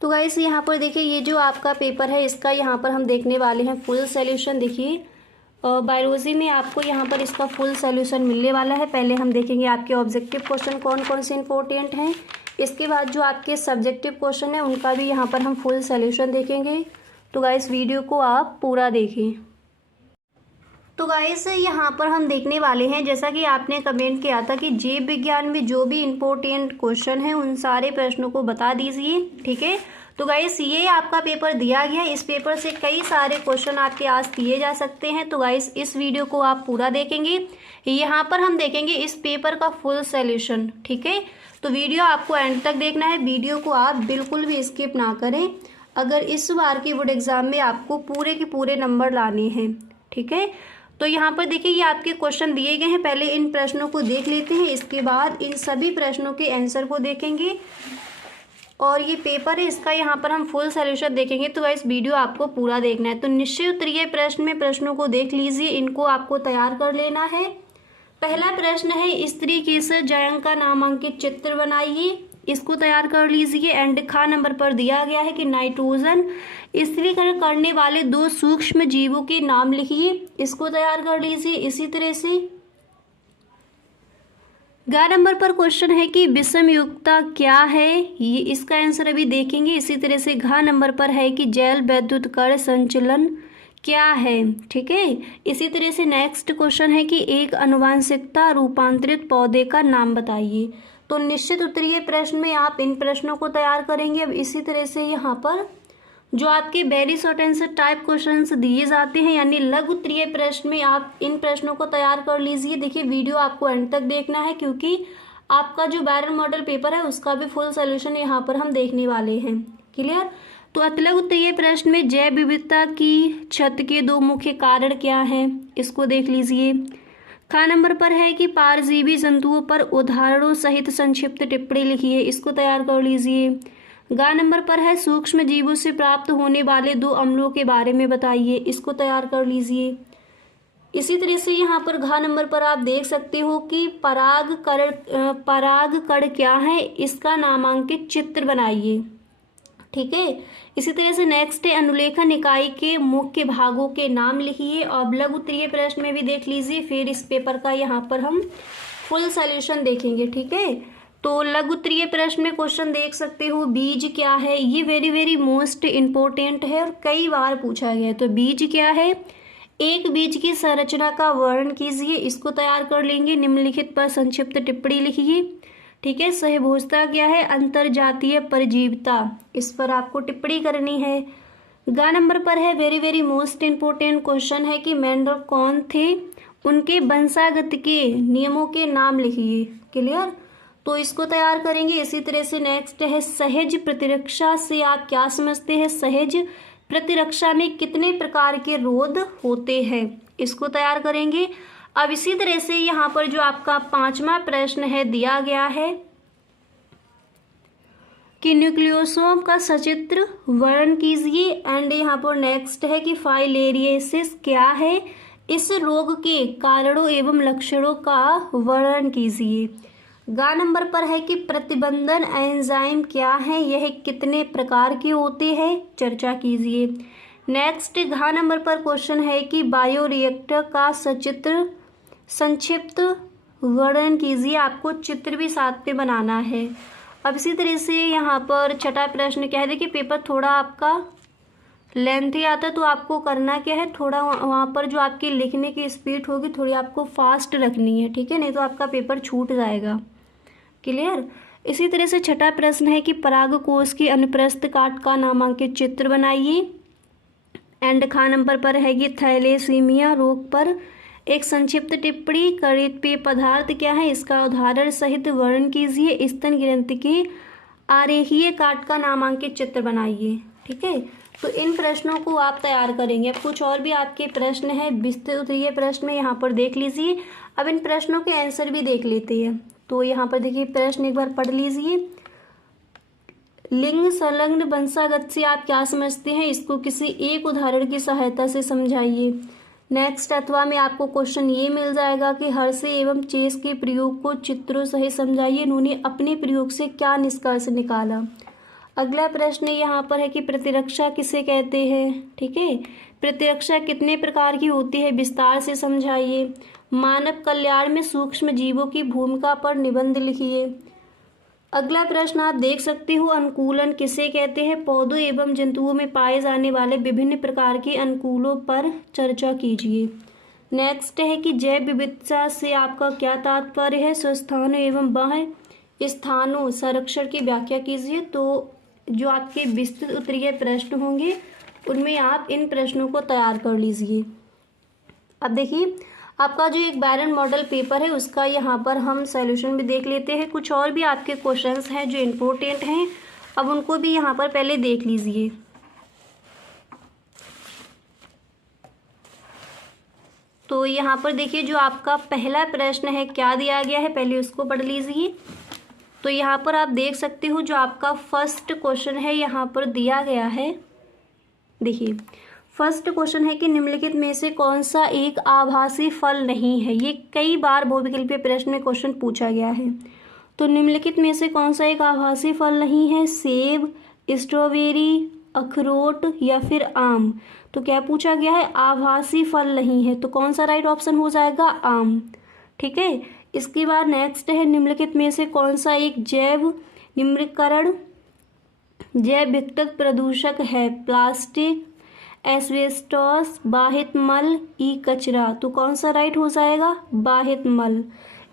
तो गाइस यहाँ पर देखिए ये जो आपका पेपर है इसका यहाँ पर हम देखने वाले हैं फुल सॉल्यूशन। देखिए बायोलॉजी में आपको यहाँ पर इसका फुल सॉल्यूशन मिलने वाला है। पहले हम देखेंगे आपके ऑब्जेक्टिव क्वेश्चन कौन कौन से इंपॉर्टेंट हैं, इसके बाद जो आपके सब्जेक्टिव क्वेश्चन है उनका भी यहाँ पर हम फुल सॉल्यूशन देखेंगे। तो गाइस वीडियो को आप पूरा देखें। तो गाइस यहाँ पर हम देखने वाले हैं, जैसा कि आपने कमेंट किया था कि जीव विज्ञान में जो भी इम्पोर्टेंट क्वेश्चन है उन सारे प्रश्नों को बता दीजिए। ठीक है, तो गाइस ये आपका पेपर दिया गया है, इस पेपर से कई सारे क्वेश्चन आपके आज किए जा सकते हैं। तो गाइस इस वीडियो को आप पूरा देखेंगे, यहाँ पर हम देखेंगे इस पेपर का फुल सॉल्यूशन। ठीक है, तो वीडियो आपको एंड तक देखना है, वीडियो को आप बिल्कुल भी स्किप ना करें अगर इस बार की बोर्ड एग्जाम में आपको पूरे के पूरे नंबर लाने हैं। ठीक है, तो यहाँ पर देखिए ये आपके क्वेश्चन दिए गए हैं, पहले इन प्रश्नों को देख लेते हैं, इसके बाद इन सभी प्रश्नों के आंसर को देखेंगे और ये पेपर है इसका यहाँ पर हम फुल सॉल्यूशन देखेंगे। तो इस वीडियो आपको पूरा देखना है। तो निश्चित उत्तरीय प्रश्न में प्रश्नों को देख लीजिए, इनको आपको तैयार कर लेना है। पहला प्रश्न है स्त्री केसर जयंग का नामांकित चित्र बनाइए, इसको तैयार कर लीजिए। एंड खा नंबर पर दिया गया है कि नाइट्रोजन स्थिरीकरण करने वाले 2 सूक्ष्म जीवों के नाम लिखिए, इसको तैयार कर लीजिए। इसी तरह से ग नंबर पर क्वेश्चन है कि विषमयुक्तता क्या है, ये इसका आंसर अभी देखेंगे। इसी तरह से घ नंबर पर है कि जैव विद्युत कण संचलन क्या है। ठीक है, इसी तरह से नेक्स्ट क्वेश्चन है कि एक आनुवांशिकता रूपांतरित पौधे का नाम बताइए। तो निश्चित उत्तरीय प्रश्न में आप इन प्रश्नों को तैयार करेंगे। अब इसी तरह से यहाँ पर जो आपके very short answer type questions दिए जाते हैं यानी लघु उत्तरीय प्रश्न में आप इन प्रश्नों को तैयार कर लीजिए। देखिए वीडियो आपको एंड तक देखना है क्योंकि आपका जो बैरन मॉडल पेपर है उसका भी फुल सोल्यूशन यहाँ पर हम देखने वाले हैं। क्लियर, तो अतलग उत्तरीय प्रश्न में जैव विविधता की क्षति के 2 मुख्य कारण क्या हैं, इसको देख लीजिए। खा नंबर पर है कि पारजीवी जंतुओं पर उदाहरणों सहित संक्षिप्त टिप्पणी लिखिए, इसको तैयार कर लीजिए। गा नंबर पर है सूक्ष्म जीवों से प्राप्त होने वाले 2 अम्लों के बारे में बताइए, इसको तैयार कर लीजिए। इसी तरह से यहाँ पर घा नंबर पर आप देख सकते हो कि परागकण क्या है, इसका नामांकित चित्र बनाइए। ठीक है, इसी तरह से नेक्स्ट है अनुलेखन इकाई के मुख्य भागों के नाम लिखिए और लघु उत्तरीय प्रश्न में भी देख लीजिए। फिर इस पेपर का यहाँ पर हम फुल सॉल्यूशन देखेंगे। ठीक है, तो लघु उत्तरीय प्रश्न में क्वेश्चन देख सकते हो बीज क्या है, ये वेरी मोस्ट इम्पोर्टेंट है और कई बार पूछा गया है। तो बीज क्या है, एक बीज की संरचना का वर्णन कीजिए, इसको तैयार कर लेंगे। निम्नलिखित पर संक्षिप्त टिप्पणी लिखिए। ठीक है, सहभोजता क्या है, अंतरजातीय परजीविता, इस पर आपको टिप्पणी करनी है। गा नंबर पर है वेरी मोस्ट इम्पोर्टेंट क्वेश्चन है कि मेंडल कौन थे, उनके वंशागत के नियमों के नाम लिखिए। क्लियर, तो इसको तैयार करेंगे। इसी तरह से नेक्स्ट है सहज प्रतिरक्षा से आप क्या समझते हैं, सहज प्रतिरक्षा में कितने प्रकार के रोध होते हैं, इसको तैयार करेंगे। अब इसी तरह से यहाँ पर जो आपका 5वां प्रश्न है दिया गया है कि न्यूक्लियोसोम का सचित्र वर्णन कीजिए। एंड यहाँ पर नेक्स्ट है कि फाइलेरियोसिस क्या है, इस रोग के कारणों एवं लक्षणों का वर्णन कीजिए। गा नंबर पर है कि प्रतिबंधन एंजाइम क्या है, यह कितने प्रकार के होते हैं, चर्चा कीजिए। नेक्स्ट घा नंबर पर क्वेश्चन है कि बायोरिएक्टर का संक्षिप्त वर्णन कीजिए, आपको चित्र भी साथ में बनाना है। अब इसी तरह से यहाँ पर छठा प्रश्न क्या है, देखिए पेपर थोड़ा आपका लेंथी आता है तो आपको करना क्या है, थोड़ा वहाँ पर जो आपकी लिखने की स्पीड होगी थोड़ी आपको फास्ट रखनी है। ठीक है, नहीं तो आपका पेपर छूट जाएगा। क्लियर, इसी तरह से छठा प्रश्न है कि परागकोश की अनुप्रस्थ काट का नामांकित चित्र बनाइए। एंड खा नंबर पर है कि थैलेसीमिया रोग पर एक संक्षिप्त टिप्पणी। कणित पेय पदार्थ क्या है, इसका उदाहरण सहित वर्णन कीजिए। स्तन ग्रंथि के आरेखीय काट का नामांकित चित्र बनाइए। ठीक है, तो इन प्रश्नों को आप तैयार करेंगे। अब कुछ और भी आपके प्रश्न है विस्तृत उत्तरीय प्रश्न में, यहाँ पर देख लीजिए। अब इन प्रश्नों के आंसर भी देख लेते हैं। तो यहाँ पर देखिए प्रश्न एक बार पढ़ लीजिए। लिंग संलग्न वंशागत से आप क्या समझते हैं, इसको किसी एक उदाहरण की सहायता से समझाइए। नेक्स्ट अथवा में आपको क्वेश्चन ये मिल जाएगा कि हर्षे एवं चेस के प्रयोग को चित्रों सहित समझाइए, इन्होंने अपने प्रयोग से क्या निष्कर्ष निकाला। अगला प्रश्न यहाँ पर है कि प्रतिरक्षा किसे कहते हैं। ठीक है, प्रतिरक्षा कितने प्रकार की होती है, विस्तार से समझाइए। मानव कल्याण में सूक्ष्म जीवों की भूमिका पर निबंध लिखिए। अगला प्रश्न आप देख सकते हो, अनुकूलन किसे कहते हैं, पौधों एवं जंतुओं में पाए जाने वाले विभिन्न प्रकार के अनुकूलों पर चर्चा कीजिए। नेक्स्ट है कि जैव विविधता से आपका क्या तात्पर्य है, स्वस्थानों एवं बाह्य स्थानों संरक्षण की व्याख्या कीजिए। तो जो आपके विस्तृत उत्तरीय प्रश्न होंगे उनमें आप इन प्रश्नों को तैयार कर लीजिए। अब देखिए, आपका जो एक बैरन मॉडल पेपर है उसका यहाँ पर हम सॉल्यूशन भी देख लेते हैं। कुछ और भी आपके क्वेश्चंस हैं जो इम्पोर्टेंट हैं, अब उनको भी यहाँ पर पहले देख लीजिए। तो यहाँ पर देखिए, जो आपका पहला प्रश्न है क्या दिया गया है, पहले उसको पढ़ लीजिए। तो यहाँ पर आप देख सकते हो जो आपका फर्स्ट क्वेश्चन है यहाँ पर दिया गया है। देखिए, फर्स्ट क्वेश्चन है कि निम्नलिखित में से कौन सा एक आभासी फल नहीं है। ये कई बार बहुविकल्पीय प्रश्न में क्वेश्चन पूछा गया है। तो निम्नलिखित में से कौन सा एक आभासी फल नहीं है, सेब, स्ट्रॉबेरी, अखरोट या फिर आम। तो क्या पूछा गया है, आभासी फल नहीं है, तो कौन सा राइट ऑप्शन हो जाएगा, आम। ठीक है, इसके बाद नेक्स्ट है, निम्नलिखित में से कौन सा एक जैव निम्नीकरण जैव विघटक प्रदूषक है, प्लास्टिक, एस्बेस्टॉस, बाहित मल, ई कचरा। तो कौन सा राइट हो जाएगा, बाहित मल।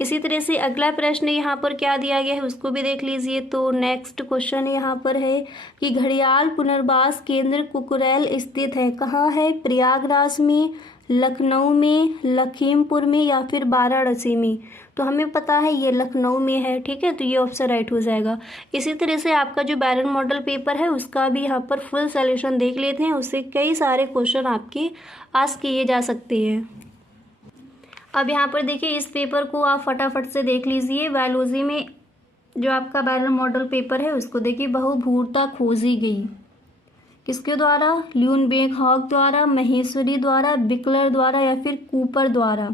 इसी तरह से अगला प्रश्न यहाँ पर क्या दिया गया है उसको भी देख लीजिए। तो नेक्स्ट क्वेश्चन यहाँ पर है कि घड़ियाल पुनर्वास केंद्र कुकुरैल स्थित है, कहाँ है, प्रयागराज में, लखनऊ में, लखीमपुर में या फिर वाराणसी में। तो हमें पता है ये लखनऊ में है। ठीक है, तो ये ऑप्शन राइट हो जाएगा। इसी तरह से आपका जो बैरन मॉडल पेपर है उसका भी यहाँ पर फुल सॉल्यूशन देख लेते हैं, उससे कई सारे क्वेश्चन आपके आस्क किए जा सकते हैं। अब यहाँ पर देखिए, इस पेपर को आप फटाफट से देख लीजिए। बायोलॉजी में जो आपका बैरन मॉडल पेपर है उसको देखिए, बहुभूरता खोजी गई किसके द्वारा, ल्यूनबेक-हॉग द्वारा, महेश्वरी द्वारा, बिकलर द्वारा या फिर कूपर द्वारा।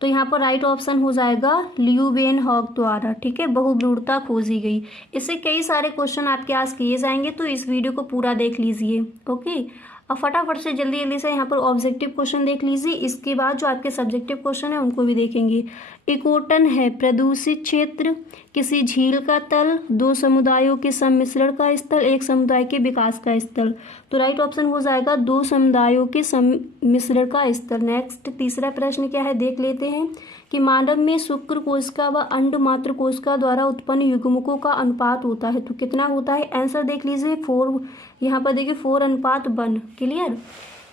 तो यहाँ पर राइट ऑप्शन हो जाएगा ल्यूवेन-हॉग द्वारा। ठीक है, बहुभ्रूणता खोजी गई। इससे कई सारे क्वेश्चन आपके आस किए जाएंगे, तो इस वीडियो को पूरा देख लीजिए। ओके, अब फटाफट से जल्दी जल्दी से यहाँ पर ऑब्जेक्टिव क्वेश्चन देख लीजिए। इसके बाद जो आपके सब्जेक्टिव क्वेश्चन है उनको भी देखेंगे। इकोटन है प्रदूषित क्षेत्र, किसी झील का तल, दो समुदायों के सम्मिश्रण का स्थल, एक समुदाय के विकास का स्थल। तो राइट ऑप्शन हो जाएगा दो समुदायों के सम्मिश्रण का स्थल। नेक्स्ट तीसरा प्रश्न क्या है देख लेते हैं कि मानव में शुक्र कोशिका व अंड मात्र कोशिका द्वारा उत्पन्न युग्मकों का अनुपात होता है, तो कितना होता है, आंसर देख लीजिए 4। यहाँ पर देखिए 4:1। क्लियर।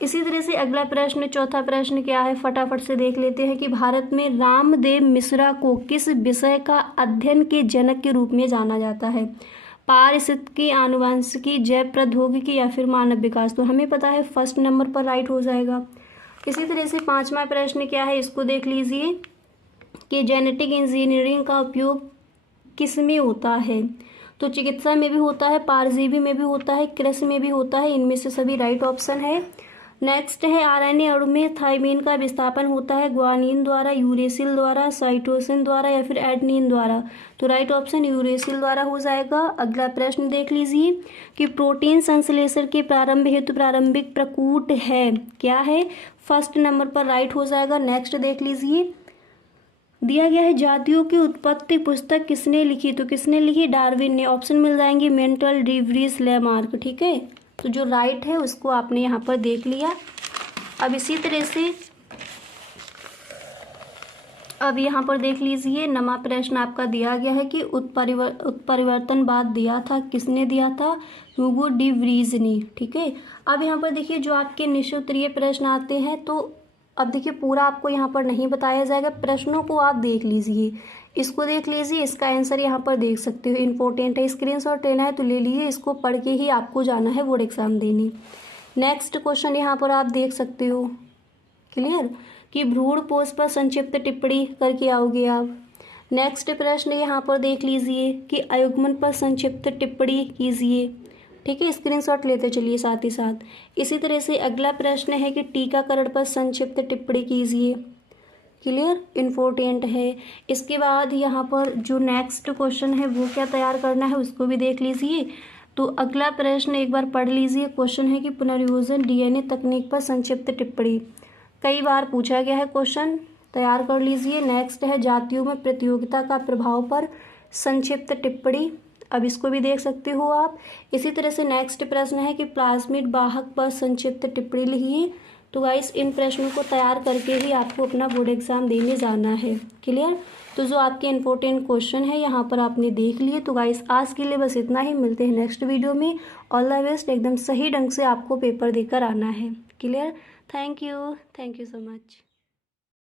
इसी तरह से अगला प्रश्न, चौथा प्रश्न क्या है फटाफट से देख लेते हैं कि भारत में रामदेव मिश्रा को किस विषय का अध्ययन के जनक के रूप में जाना जाता है, पारिस्थितिकी, आनुवंशिकी, जैव प्रौद्योगिकी या फिर मानव विकास। तो हमें पता है फर्स्ट नंबर पर राइट हो जाएगा। इसी तरह से पांचवा प्रश्न क्या है इसको देख लीजिए कि जेनेटिक इंजीनियरिंग का उपयोग किस में होता है। तो चिकित्सा में भी होता है, परजीवी में भी होता है, कृषि में भी होता है, इनमें से सभी राइट ऑप्शन है। नेक्स्ट है आरएनए अणु में थाइमीन का विस्थापन होता है ग्वानिन द्वारा, यूरेसिल द्वारा, साइटोसिन द्वारा या फिर एडेनिन द्वारा। तो राइट ऑप्शन यूरेसिल द्वारा हो जाएगा। अगला प्रश्न देख लीजिए कि प्रोटीन संश्लेषण के प्रारंभ हेतु प्रारंभिक प्रकूट है, क्या है, फर्स्ट नंबर पर राइट हो जाएगा। नेक्स्ट देख लीजिए, दिया गया है जातियों की उत्पत्ति पुस्तक किसने लिखी, तो किसने लिखी, डार्विन ने। ऑप्शन मिल जाएंगे मेंटल, डिवरीज, लेमार्क। ठीक है, तो जो राइट है उसको आपने यहाँ पर देख लिया। अब इसी तरह से अब यहाँ पर देख लीजिए, नमा प्रश्न आपका दिया गया है कि उत्परिवर्तनवाद दिया था, किसने दिया था, ह्यूगो डी व्रीज ने। ठीक है, अब यहाँ पर देखिए जो आपके निशुत्तरीय प्रश्न आते हैं, तो अब देखिए पूरा आपको यहाँ पर नहीं बताया जाएगा, प्रश्नों को आप देख लीजिए, इसको देख लीजिए, इसका आंसर यहाँ पर देख सकते हो, इंपॉर्टेंट है, स्क्रीनशॉट लेना है तो ले लीजिए, इसको पढ़ के ही आपको जाना है बोर्ड एग्जाम देने। नेक्स्ट क्वेश्चन यहाँ पर आप देख सकते हो, क्लियर, कि भ्रूणपोष पर संक्षिप्त टिप्पणी करके आओगे आप। नेक्स्ट प्रश्न यहाँ पर देख लीजिए कि अयुग्मन पर संक्षिप्त टिप्पणी कीजिए। ठीक है, स्क्रीनशॉट लेते चलिए साथ ही साथ। इसी तरह से अगला प्रश्न है कि टीकाकरण पर संक्षिप्त टिप्पणी कीजिए। क्लियर, इम्पोर्टेंट है। इसके बाद यहाँ पर जो नेक्स्ट क्वेश्चन है वो क्या तैयार करना है उसको भी देख लीजिए। तो अगला प्रश्न एक बार पढ़ लीजिए। क्वेश्चन है कि पुनर्योजन डीएनए तकनीक पर संक्षिप्त टिप्पणी। कई बार पूछा गया है क्वेश्चन, तैयार कर लीजिए। नेक्स्ट है जातियों में प्रतियोगिता का प्रभाव पर संक्षिप्त टिप्पणी। अब इसको भी देख सकते हो आप। इसी तरह से नेक्स्ट प्रश्न है कि प्लाज्मिड वाहक पर संक्षिप्त टिप्पणी लिखिए। तो गाइस इन प्रश्नों को तैयार करके ही आपको अपना बोर्ड एग्जाम देने जाना है। क्लियर? तो जो आपके इंपॉर्टेंट क्वेश्चन है यहाँ पर आपने देख लिए। तो गाइस आज के लिए बस इतना ही, मिलते हैं नेक्स्ट वीडियो में। ऑल द बेस्ट, एकदम सही ढंग से आपको पेपर देकर आना है। Clear? Thank you so much.